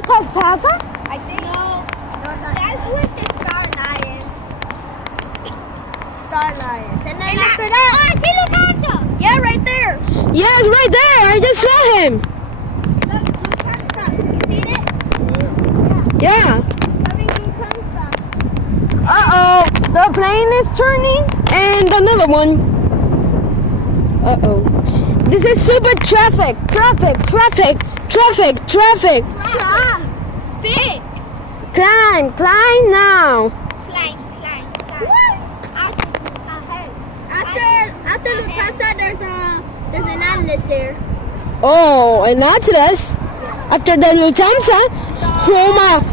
one called Taka? I think. No, that's with the Star Lions. Star Lions. And then after that. Oh, I see the Lufthansa. Yeah, right there. Yes, right there. I just saw him. Look, Lufthansa. You seen it? Yeah. Coming Lufthansa. Uh-oh. The plane is turning. And another one. Uh-oh. This is super traffic. Traffic. Traffic. Climb now. Climb. What? After Lufthansa, there's an atlas there. Oh, an Atlas. After the Lufthansa.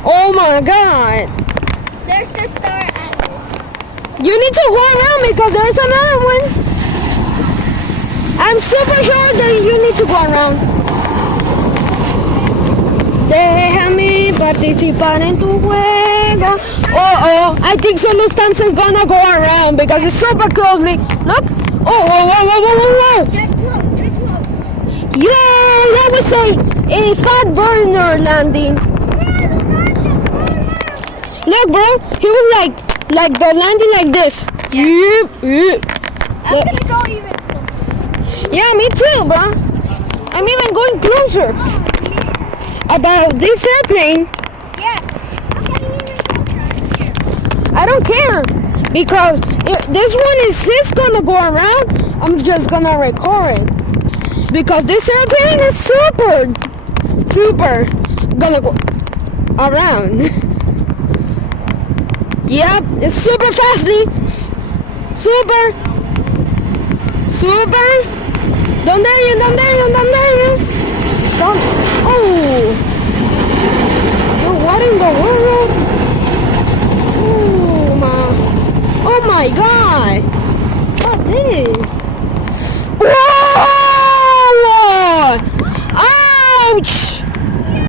Oh my God. There's the Star Atlas. You need to go around because there's another one. I'm super sure that you need to go around. Déjame participar en tu juego. Oh, I think so Lufthansa is gonna go around because it's super closely. Look. Oh. Get close. Yeah, that was a fat burner landing. Look, bro, he was like the landing like this. Yep. I'm gonna go even closer. Yeah, me too, bro. I'm even going closer. About this airplane, Yeah. I'm getting even closer. I don't care because if this one is just gonna go around. I'm just gonna record it because this airplane is super gonna go around. Yep, it's super fastly. Super. Don't dare you. Don't. Oh. Yo, what in the world? Oh my God. What is this? Whoa!